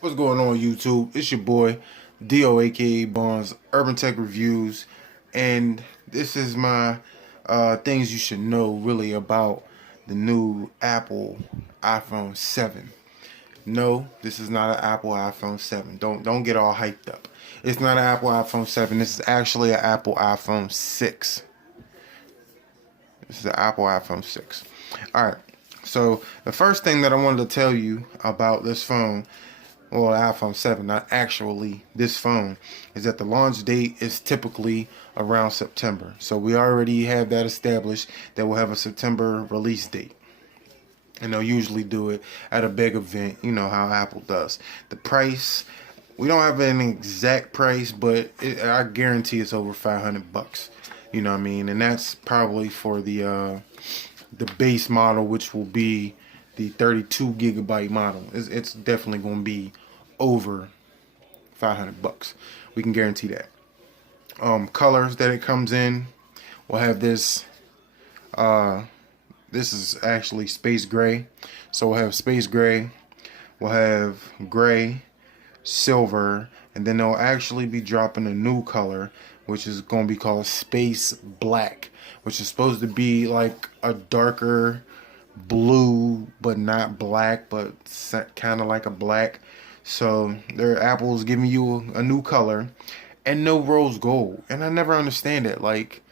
What's going on, YouTube? It's your boy DOAKABONDS Urban Tech Reviews, and this is my things you should know really about the new Apple iPhone 7. No, this is not an Apple iPhone 7. Don't get all hyped up. It's not an Apple iPhone 7. This is actually an Apple iPhone 6. This is an Apple iPhone 6. All right. So the first thing that I wanted to tell you about this phone, well, iPhone 7, not actually this phone, is that the launch date is typically around September. So we already have that established that we'll have a September release date. And they'll usually do it at a big event, you know how Apple does. The price, we don't have an exact price, but I guarantee it's over 500 bucks. You know what I mean? And that's probably for the base model, which will be the 32 gigabyte model. It's definitely going to be over 500 bucks. We can guarantee that. Colors that it comes in, we'll have this. This is actually space gray. So we'll have space gray, we'll have gray, silver, and then they'll actually be dropping a new color, which is going to be called space black, which is supposed to be like a darker blue, but not black, but kind of like a black. So Apple's giving you a new color and no rose gold. And I never understand it. Like,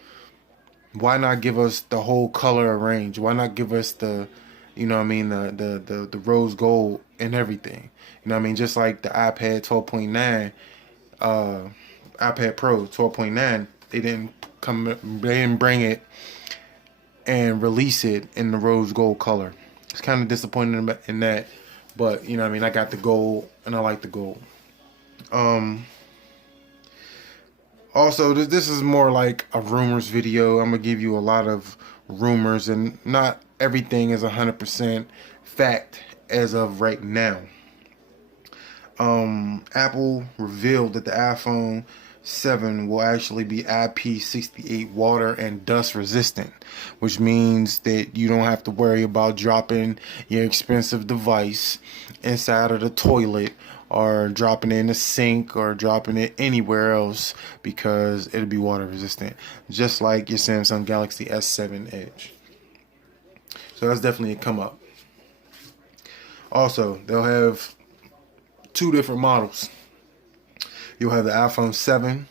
why not give us the whole color range? Why not give us the, you know what I mean, the rose gold and everything? You know what I mean? Just like the iPad 12.9, iPad Pro 12.9, they didn't bring it and release it in the rose gold color. It's kind of disappointing in that, but you know what I mean, I got the gold and I like the gold. Also, this is more like a rumors video. I'm gonna give you a lot of rumors, and not everything is 100% fact as of right now. Apple revealed that the iPhone 7 will actually be IP68 water and dust resistant, which means that you don't have to worry about dropping your expensive device inside of the toilet or dropping it in the sink or dropping it anywhere else, because it'll be water resistant, just like your Samsung Galaxy S7 Edge. So that's definitely a come up. Also, they'll have two different models. You'll have the iPhone 7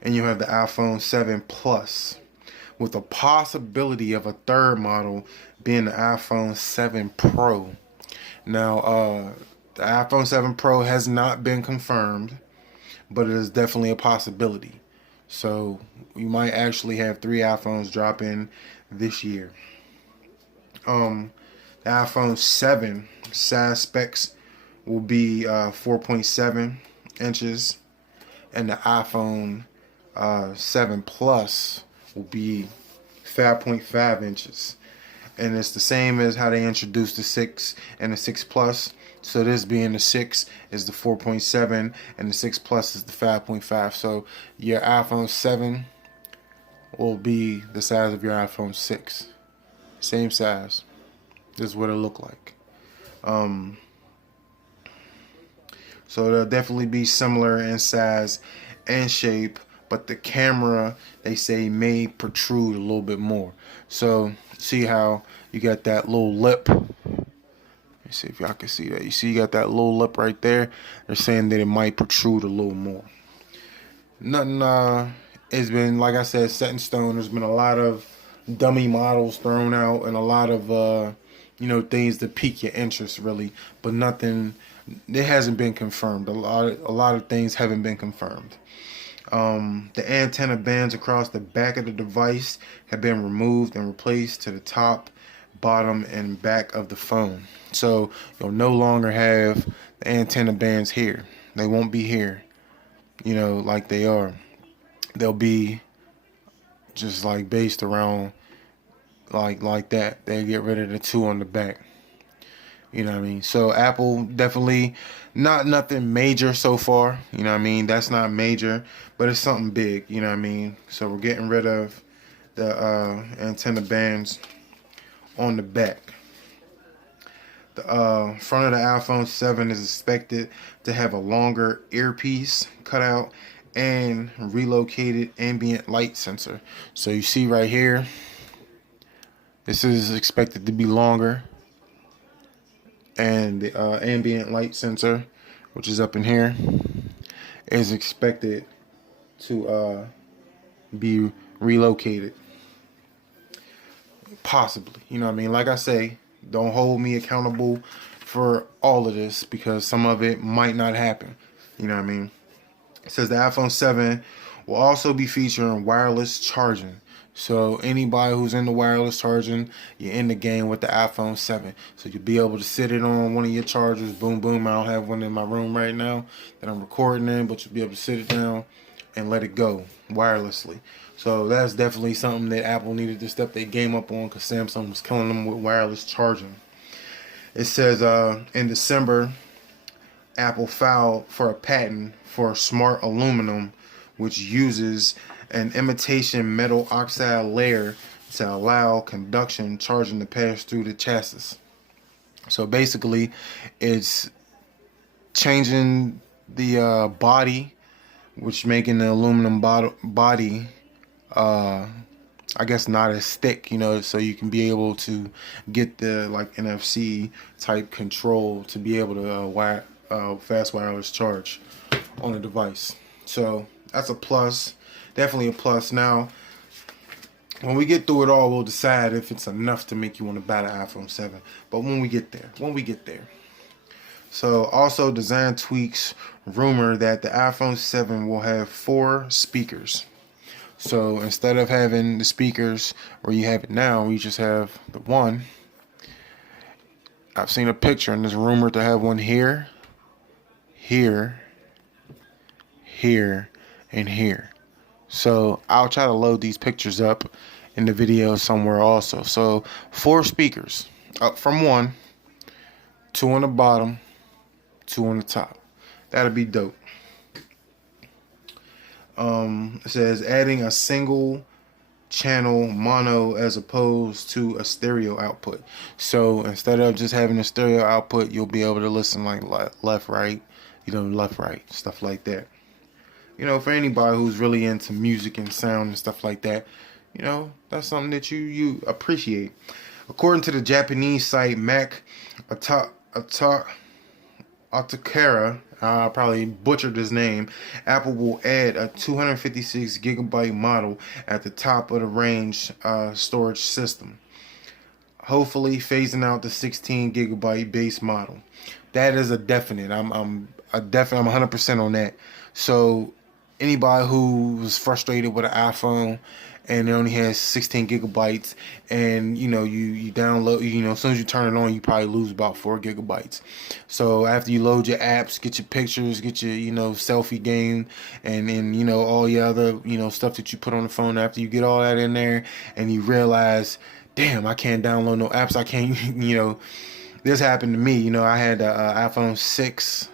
and you'll have the iPhone 7 Plus, with a possibility of a third model being the iPhone 7 Pro. Now, the iPhone 7 Pro has not been confirmed, but it is definitely a possibility. So you might actually have 3 iPhones dropping this year. The iPhone 7 size specs will be 4.7 inches, and the iPhone 7 Plus will be 5.5 inches. And it's the same as how they introduced the 6 and the 6 Plus. So this being the 6 is the 4.7 and the 6 Plus is the 5.5. So your iPhone 7 will be the size of your iPhone 6. Same size. This is what it'll look like. So they'll definitely be similar in size and shape, but the camera, they say, may protrude a little bit more. So see how you got that little lip. Let me see if y'all can see that. You see you got that little lip right there. They're saying that it might protrude a little more. Nothing it's been, like I said, set in stone. There's been a lot of dummy models thrown out and a lot of things to pique your interest, really, but nothing. It hasn't been confirmed. A lot of things haven't been confirmed. The antenna bands across the back of the device have been removed and replaced to the top, bottom, and back of the phone. So you'll no longer have the antenna bands here. They won't be here, like they are. They'll be just like based around like that. They get rid of the 2 on the back. You know what I mean? So Apple definitely nothing major so far. You know what I mean? That's not major, but it's something big. You know what I mean? So we're getting rid of the antenna bands on the back. The front of the iPhone 7 is expected to have a longer earpiece cutout and relocated ambient light sensor. So you see right here, this is expected to be longer, and the ambient light sensor, which is up in here, is expected to be relocated. Possibly, you know what I mean? Like I say, don't hold me accountable for all of this because some of it might not happen. You know what I mean? It says the iPhone 7 will also be featuring wireless charging. So anybody who's into wireless charging, you're in the game with the iPhone 7. So you'll be able to sit it on one of your chargers. Boom, boom. I don't have one in my room right now that I'm recording in, but you'll be able to sit it down and let it go wirelessly. So that's definitely something that Apple needed to step their game up on because Samsung was killing them with wireless charging. It says in December, Apple filed for a patent for smart aluminum, which uses an imitation metal oxide layer to allow conduction charging to pass through the chassis. So basically, it's changing the body, which making the aluminum body I guess not as thick, you know, so you can be able to get the like NFC type control to be able to fast wireless charge on the device. So that's a plus, definitely a plus. Now, when we get through it all, we'll decide if it's enough to make you want to buy the iPhone 7. But when we get there. So also design tweaks rumor that the iPhone 7 will have 4 speakers. So instead of having the speakers where you have it now, you just have the one. I've seen a picture and there's rumored to have one here, here, here, and here. So I'll try to load these pictures up in the video somewhere also. So 4 speakers, up from 1, 2 on the bottom, 2 on the top. That'll be dope. It says adding a single channel mono as opposed to a stereo output. So instead of just having a stereo output, you'll be able to listen like left, right, you know, left, right, stuff like that. You know, for anybody who's really into music and sound and stuff like that, you know, that's something that you appreciate. According to the Japanese site Mac Otakara, I probably butchered his name, Apple will add a 256 gigabyte model at the top of the range storage system, hopefully phasing out the 16 gigabyte base model. That is a definite. I'm 100% on that. So anybody who was frustrated with an iPhone and it only has 16 gigabytes, and you know you download, you know, as soon as you turn it on, you probably lose about 4 gigabytes. So after you load your apps, get your pictures, get your, you know, selfie game, and then, you know, all your other, you know, stuff that you put on the phone, after you get all that in there and you realize, damn, I can't download no apps, I can't, you know, this happened to me. You know, I had the iPhone 6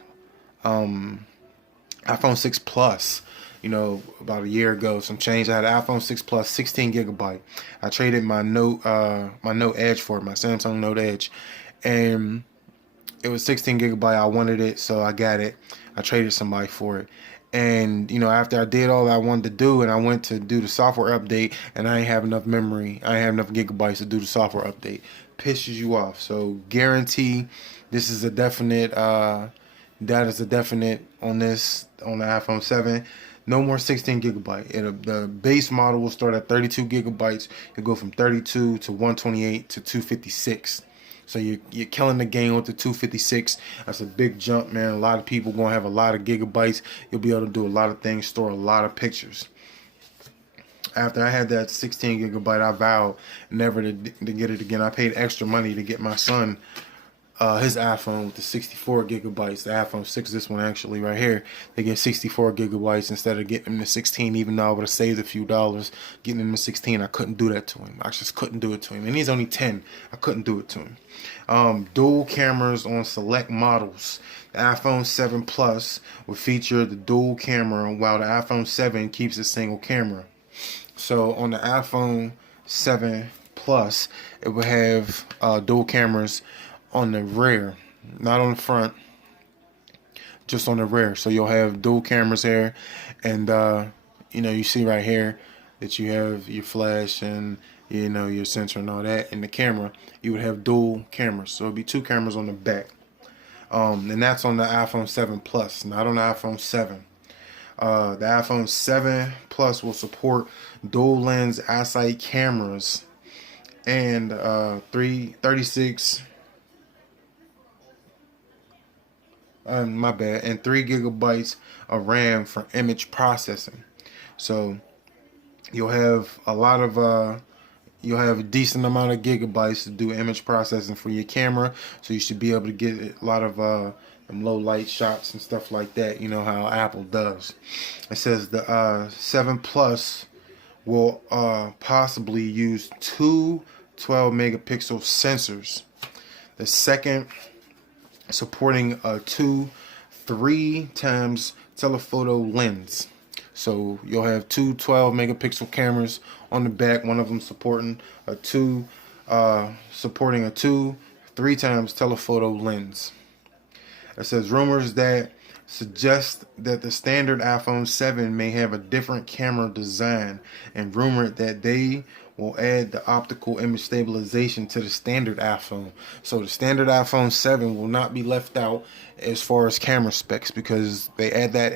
Plus, you know, about a year ago, some change. I had an iPhone 6 Plus, 16 gigabyte. I traded my Note Edge for it, my Samsung Note Edge, and it was 16 gigabyte. I wanted it, so I got it. I traded somebody for it, and you know, after I did all I wanted to do, and I went to do the software update, and I didn't have enough memory. I didn't have enough gigabytes to do the software update. Pisses you off. So guarantee, this is a definite. That is a definite on this, on the iPhone 7. No more 16 gigabyte. The base model will start at 32 gigabytes. It'll go from 32 to 128 to 256. So you're killing the game with the 256. That's a big jump, man. A lot of people gonna have a lot of gigabytes. You'll be able to do a lot of things, store a lot of pictures. After I had that 16 gigabyte, I vowed never to get it again. I paid extra money to get my son his iPhone with the 64 gigabytes, the iPhone 6, this one actually right here. They get 64 gigabytes instead of getting him the 16, even though I would have saved a few dollars getting him the 16. I couldn't do that to him. I just couldn't do it to him. And he's only 10. I couldn't do it to him. Dual cameras on select models. The iPhone 7 Plus will feature the dual camera, while the iPhone 7 keeps a single camera. So on the iPhone 7 Plus, it will have dual cameras on the rear, not on the front, just on the rear. So you'll have dual cameras here, and you know, you see right here that you have your flash and, you know, your sensor and all that. In the camera, you would have dual cameras, so it'd be 2 cameras on the back. And that's on the iPhone 7 Plus, not on the iPhone 7. The iPhone 7 Plus will support dual lens eyesight cameras and 3 gigabytes of RAM for image processing. So you'll have a decent amount of gigabytes to do image processing for your camera, so you should be able to get a lot of them low light shots and stuff like that. You know how Apple does. It says the 7 Plus will possibly use 2 12 megapixel sensors. The second supporting a 3 times telephoto lens. So you'll have 2 12 megapixel cameras on the back, one of them supporting a 2 3 times telephoto lens. It says rumors that suggest that the standard iPhone 7 may have a different camera design, and rumored that they will add the optical image stabilization to the standard iPhone. So the standard iPhone 7 will not be left out as far as camera specs, because they add that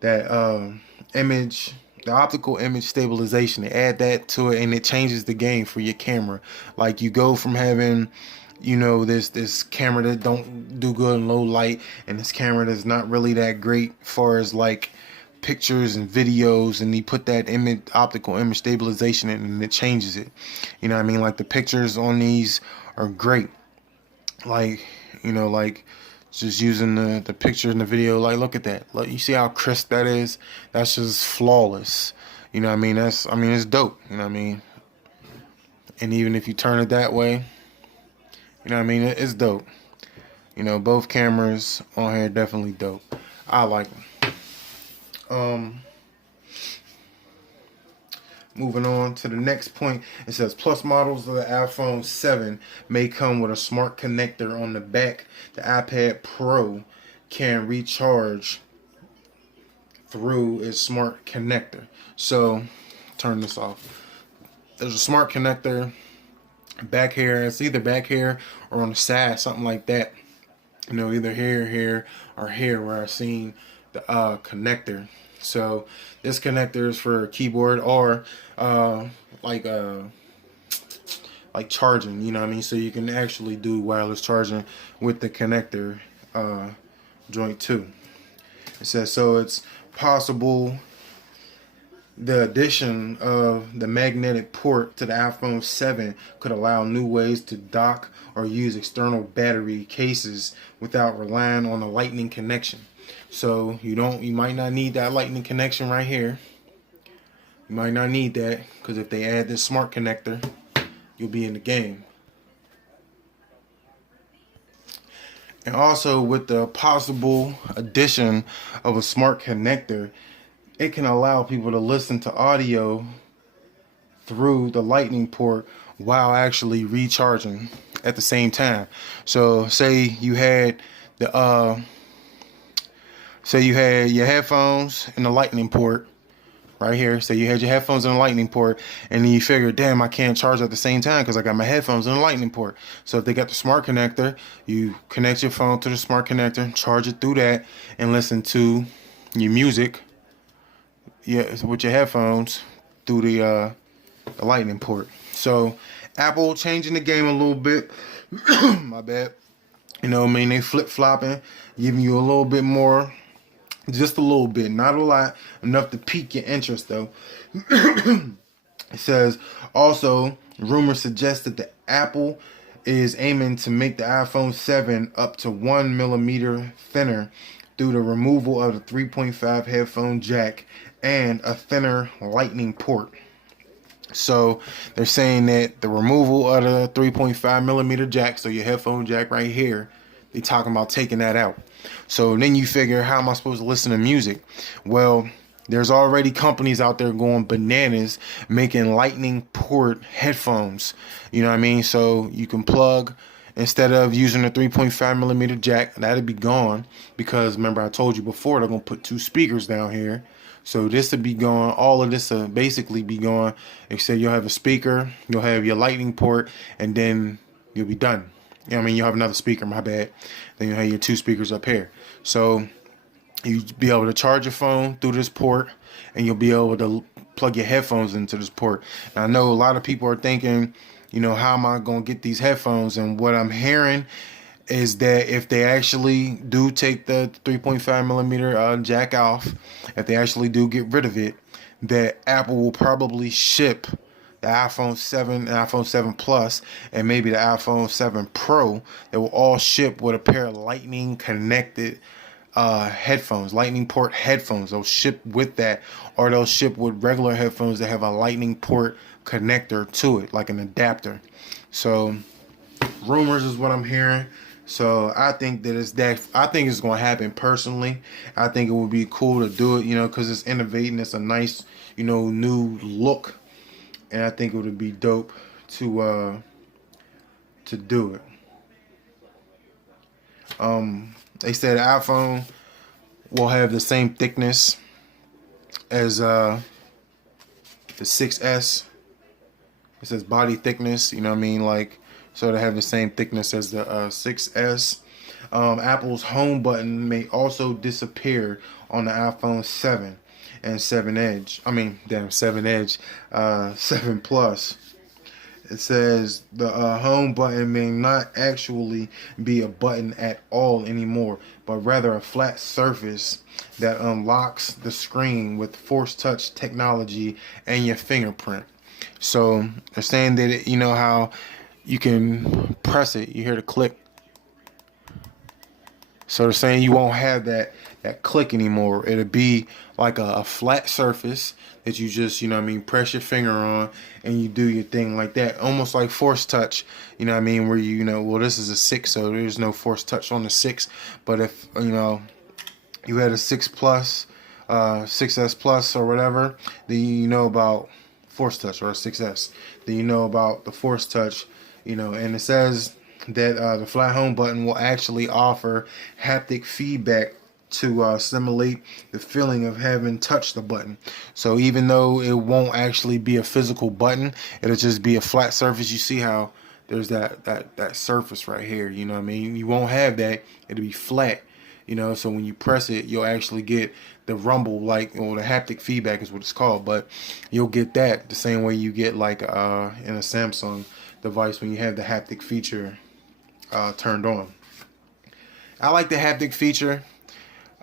the optical image stabilization. They add that to it, and it changes the game for your camera. Like, you go from having, you know, this camera that don't do good in low light, and this camera that's not really that great as far as like pictures and videos, and you put that optical image stabilization in, and it changes it. You know what I mean? Like, the pictures on these are great. Like, you know, like just using the picture in the video, like, look at that. Look, you see how crisp that is? That's just flawless. You know what I mean? It's dope. You know what I mean? And even if you turn it that way, you know what I mean? It's dope. You know, both cameras on here definitely dope. I like them. Moving on to the next point, it says Plus models of the iPhone 7 may come with a smart connector on the back. The iPad Pro can recharge through its smart connector. So, turn this off. There's a smart connector back here. It's either back here or on the side, something like that. You know, either here, or here, where I've seen the connector. So this connector is for a keyboard, or like charging, you know what I mean? So you can actually do wireless charging with the connector joint too. It says, so it's possible the addition of the magnetic port to the iPhone 7 could allow new ways to dock or use external battery cases without relying on a lightning connection. So you might not need that lightning connection right here. You might not need that, because if they add this smart connector, you'll be in the game. And also, with the possible addition of a smart connector, it can allow people to listen to audio through the lightning port while actually recharging at the same time. So say you had your headphones in the lightning port right here. So you had your headphones in the lightning port, and then you figured, damn, I can't charge at the same time because I got my headphones in the lightning port. So if they got the smart connector, you connect your phone to the smart connector, charge it through that, and listen to your music, with your headphones through the lightning port. So Apple changing the game a little bit. My bad. You know what I mean? They flip-flopping, giving you a little bit more, just a little bit, not a lot, enough to pique your interest though. It says, also, rumors suggest that the Apple is aiming to make the iPhone 7 up to 1 millimeter thinner through the removal of the 3.5 headphone jack and a thinner lightning port. So they're saying that the removal of the 3.5 millimeter jack, so your headphone jack right here, they talking about taking that out. So then you figure, how am I supposed to listen to music? Well, There's already companies out there going bananas making lightning port headphones. You know what I mean? So you can plug, instead of using a 3.5 millimeter jack, that'd be gone, because remember I told you before they're gonna put 2 speakers down here. So this will be gone. All of this will basically be gone, except you'll have a speaker, you'll have your lightning port, and then you'll be done. You know what I mean? You'll have another speaker, my bad. Then you'll have your 2 speakers up here. So you be able to charge your phone through this port, and you'll be able to plug your headphones into this port. Now, I know a lot of people are thinking, you know, how am I going to get these headphones? And what I'm hearing is that if they actually do take the 3.5 millimeter jack off, if they actually do get rid of it, that Apple will probably ship the iPhone 7 and iPhone 7 Plus and maybe the iPhone 7 Pro. They will all ship with a pair of lightning connected headphones, lightning port headphones. They'll ship with that, or they'll ship with regular headphones that have a lightning port connector to it, like an adapter. So rumors is what I'm hearing. So I think that I think it's going to happen personally. I think it would be cool to do it, you know, because it's innovating. It's a nice, you know, new look, and I think it would be dope to do it. They said the iPhone will have the same thickness as the 6S. It says body thickness, you know what I mean? Like, so they have the same thickness as the 6S. Apple's home button may also disappear on the iPhone 7 and 7 Edge. 7 Edge, 7 Plus. It says the home button may not actually be a button at all anymore, but rather a flat surface that unlocks the screen with Force Touch technology and your fingerprint. So they're saying that you know how you can press it, you hear the click. So they're saying you won't have that click anymore. It'll be like a flat surface that you just, you know what I mean, press your finger on and you do your thing like that. Almost like Force Touch, you know what I mean, where you know, well, this is a 6, so there's no Force Touch on the 6. But if, you know, you had a 6 Plus, 6S Plus or whatever, then you know about Force Touch, or a 6S. Then you know about the Force Touch, you know, and it says that the flat home button will actually offer haptic feedback to simulate the feeling of having touched the button. So even though it won't actually be a physical button, it'll just be a flat surface. You see how there's that surface right here, you know what I mean? You won't have that. It'll be flat, you know, so when you press it, you'll actually get the rumble, like, or the haptic feedback is what it's called, but you'll get that the same way you get like in a Samsung device when you have the haptic feature turned on. I like the haptic feature.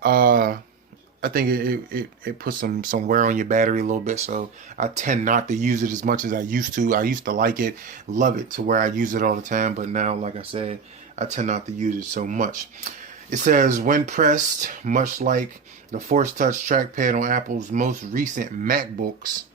I think it puts some wear on your battery a little bit, so I tend not to use it as much as I used to. I used to like it, love it, to where I use it all the time, but now, like I said, I tend not to use it so much. It says, when pressed, much like the Force Touch trackpad on Apple's most recent MacBooks,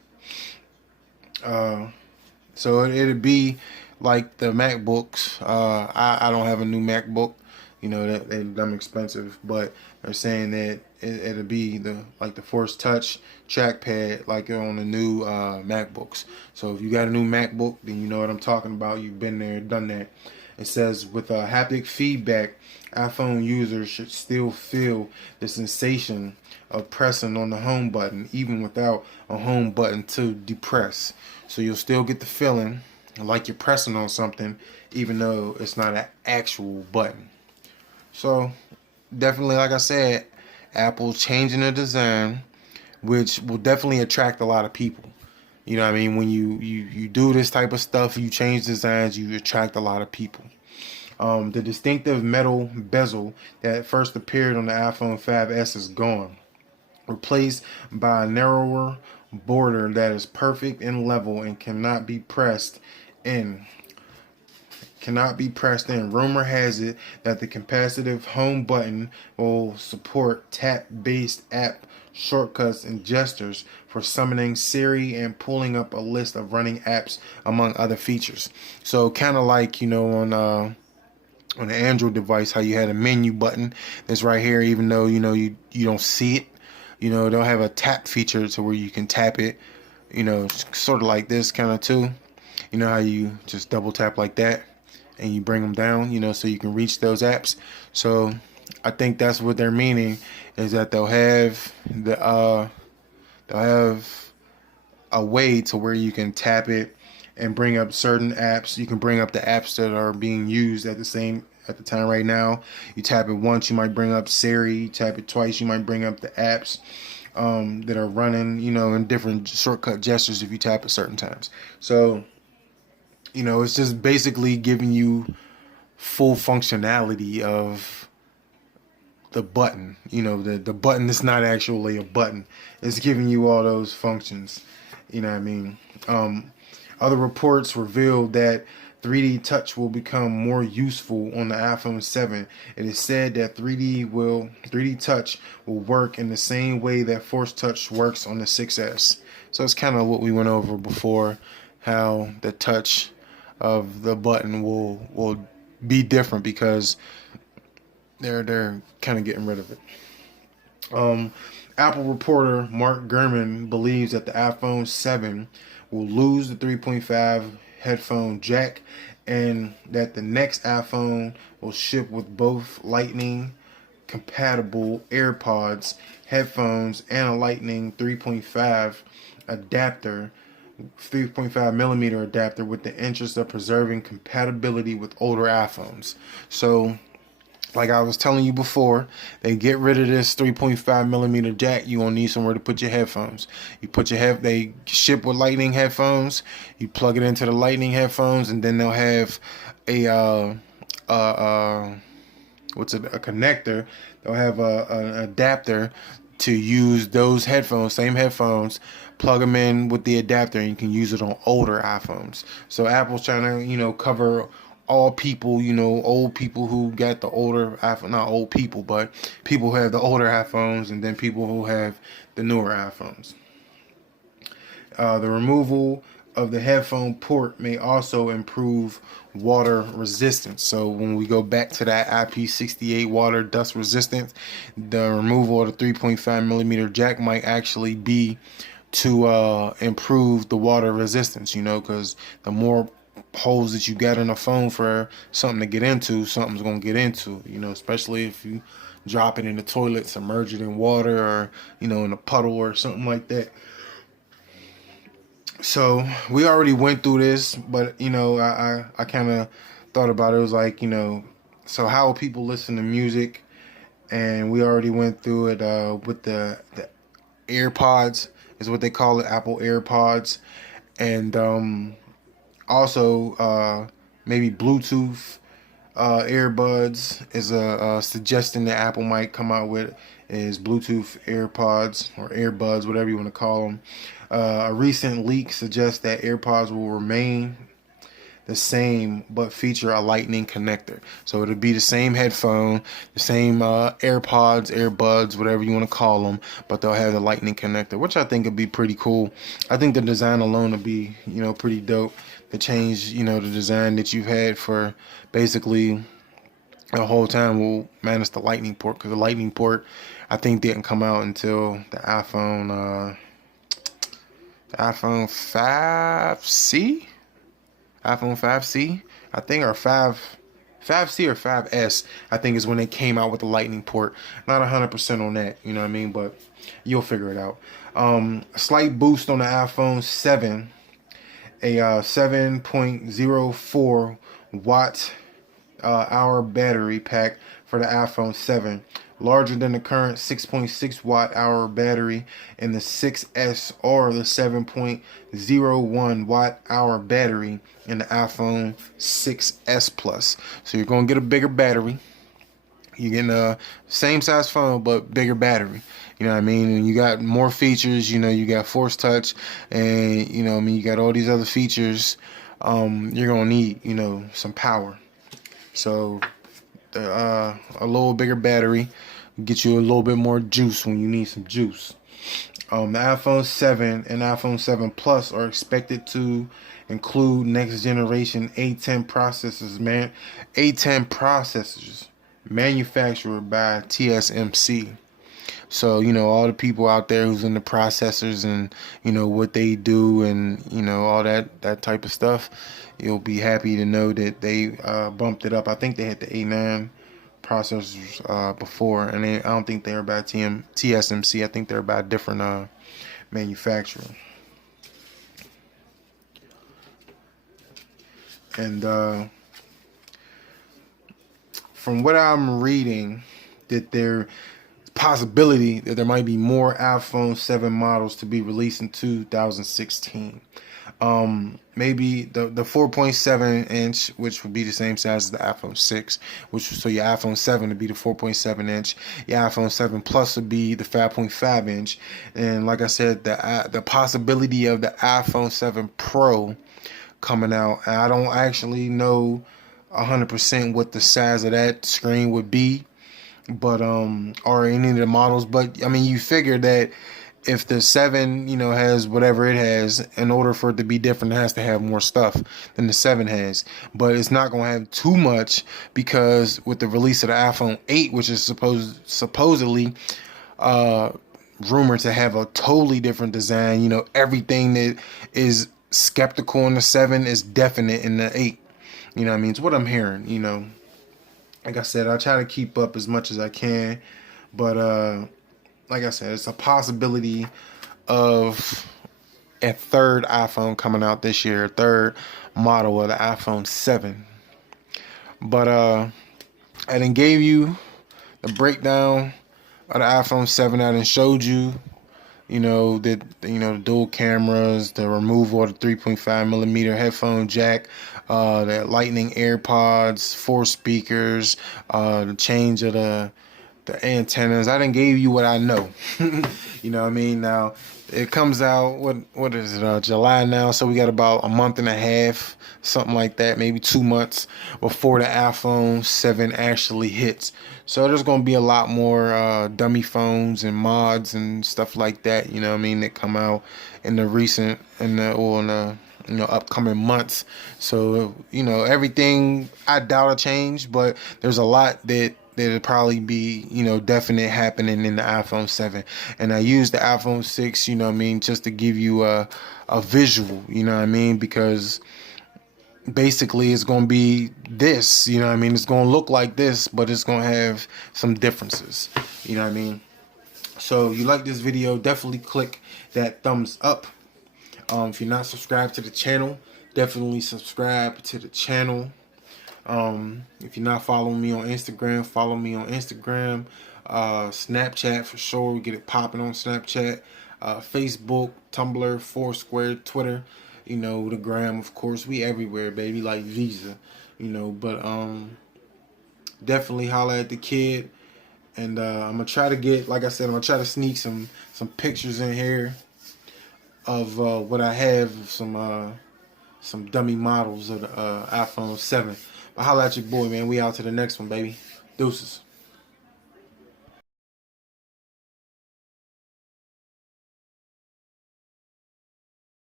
so it'd be like the MacBooks. I don't have a new MacBook, you know, that them expensive, but they're saying that it'll be like the Force Touch trackpad like on the new MacBooks. So if you got a new MacBook, then you know what I'm talking about. You've been there, done that. It says, with haptic feedback, iPhone users should still feel the sensation of pressing on the home button, even without a home button to depress. So you'll still get the feeling like you're pressing on something, even though it's not an actual button. So definitely, like I said, Apple's changing the design, which will definitely attract a lot of people. You know what I mean? When you do this type of stuff, you change designs, you attract a lot of people. The distinctive metal bezel that first appeared on the iPhone 5S is gone, replaced by a narrower border that is perfect and level and cannot be pressed in. Rumor has it that the capacitive home button will support tap-based app shortcuts and gestures for summoning Siri and pulling up a list of running apps, among other features. So kind of like, you know, on an Android device, how you had a menu button that's right here, even though, you know, you don't see it. You know, they'll have a tap feature to where you can tap it, you know, sort of like this kind of too. You know how you just double tap like that and you bring them down, you know, so you can reach those apps. So I think that's what they're meaning, is that they'll have a way to where you can tap it and bring up certain apps. You can bring up the apps that are being used at the time right now. You tap it once, you might bring up Siri. You tap it twice, you might bring up the apps that are running, you know, in different shortcut gestures if you tap at certain times. So, you know, it's just basically giving you full functionality of the button. You know, the button is not actually a button. It's giving you all those functions. You know what I mean? Other reports revealed that 3D touch will become more useful on the iPhone 7. It is said that 3D touch will work in the same way that Force Touch works on the 6S. So it's kind of what we went over before, how the touch of the button will be different because they're kind of getting rid of it. Apple reporter Mark Gurman believes that the iPhone 7 will lose the 3.5 headphone jack, and that the next iPhone will ship with both Lightning compatible AirPods headphones and a Lightning 3.5 adapter, 3.5 millimeter adapter, with the interest of preserving compatibility with older iPhones. So, like I was telling you before, they get rid of this 3.5 millimeter jack. You gonna need somewhere to put your headphones. They ship with Lightning headphones. You plug it into the Lightning headphones, and then they'll have a connector. They'll have an adapter to use those headphones, same headphones. Plug them in with the adapter, and you can use it on older iPhones. So Apple's trying to, you know, cover all people, you know, old people who got the older iPhone, not old people, but people who have the older iPhones, and then people who have the newer iPhones. The removal of the headphone port may also improve water resistance. So when we go back to that IP68 water dust resistance, the removal of the 3.5 millimeter jack might actually be to improve the water resistance, you know, because the more holes that you got in a phone for something to get into, something's gonna get into, you know, especially if you drop it in the toilet, submerge it in water, or, you know, in a puddle or something like that. So we already went through this, but, you know, I kind of thought about it. It was like, you know, so how will people listen to music? And we already went through it with the AirPods, is what they call it, Apple AirPods. And also, maybe Bluetooth earbuds is a suggestion that Apple might come out with, is Bluetooth AirPods or earbuds, whatever you want to call them. A recent leak suggests that AirPods will remain the same but feature a Lightning connector. So it'll be the same headphone, the same AirPods, earbuds, whatever you want to call them, but they'll have the Lightning connector, which I think would be pretty cool. I think the design alone would be, you know, pretty dope. To change, you know, the design that you've had for basically the whole time will manage the Lightning port, because the Lightning port, I think, didn't come out until the iPhone 5C, iPhone 5C, I think, or 5C or 5S, I think, is when they came out with the Lightning port. Not 100% on that, you know what I mean, but you'll figure it out. A slight boost on the iPhone 7. A 7.04 watt hour battery pack for the iPhone 7, larger than the current 6.6 watt hour battery in the 6S, or the 7.01 watt hour battery in the iPhone 6S Plus. So you're going to get a bigger battery. You're getting a same size phone, but bigger battery. You know what I mean? And you got more features. You know, you got Force Touch, and, you know what I mean, you got all these other features. You're going to need, you know, some power. So a little bigger battery get you a little bit more juice when you need some juice. The iPhone 7 and iPhone 7 Plus are expected to include next generation A10 processors, A10 processors manufactured by TSMC. So, you know, all the people out there who's in the processors and, you know, what they do and, you know, all that type of stuff, you'll be happy to know that they bumped it up. I think they had the A9 processors before, and I don't think they're by TSMC. I think they're by a different manufacturer. And from what I'm reading, that there possibility that there might be more iPhone 7 models to be released in 2016. Maybe the 4.7 inch, which would be the same size as the iPhone 6, so your iPhone 7 would be the 4.7 inch, your iPhone 7 Plus would be the 5.5 inch, and like I said, the possibility of the iPhone 7 Pro coming out. And I don't actually know 100% what the size of that screen would be, but or any of the models. But I mean, you figure that if the 7, you know, has whatever it has, in order for it to be different, it has to have more stuff than the 7 has. But it's not going to have too much, because with the release of the iPhone 8, which is supposedly rumored to have a totally different design, you know, everything that is skeptical in the 7 is definite in the 8. You know what I mean? It's what I'm hearing, you know. Like I said, I try to keep up as much as I can, but like I said, it's a possibility of a third iPhone coming out this year, a third model of the iPhone 7. But I done gave you the breakdown of the iPhone 7. I done showed you, you know, that, you know, the dual cameras, the removal of the 3.5mm headphone jack, the Lightning AirPods, 4 speakers, the change of the antennas. I done gave you what I know. You know what I mean? Now it comes out, what is it, July now, so we got about a month and a half, something like that, maybe 2 months before the iPhone 7 actually hits. So there's going to be a lot more dummy phones and mods and stuff like that, you know what I mean, that come out in the you know, upcoming months. So, you know, everything I doubt will change, but there's a lot that'll probably be, you know, definite happening in the iPhone 7. And I use the iPhone 6, you know what I mean, just to give you a visual, you know what I mean, because basically it's going to be this, you know what I mean, it's going to look like this, but it's going to have some differences, you know what I mean. So if you like this video, definitely click that thumbs up. If you're not subscribed to the channel, definitely subscribe to the channel. If you're not following me on Instagram, follow me on Instagram. Snapchat for sure, we get it popping on Snapchat. Facebook, Tumblr, Foursquare, Twitter, you know, the gram, of course. We everywhere, baby, like Visa, you know. But definitely holla at the kid. And I'm gonna try to get, like I said, I'm gonna try to sneak some pictures in here of what I have, some dummy models of the iPhone 7. But holla at your boy, man. We out to the next one, baby. Deuces.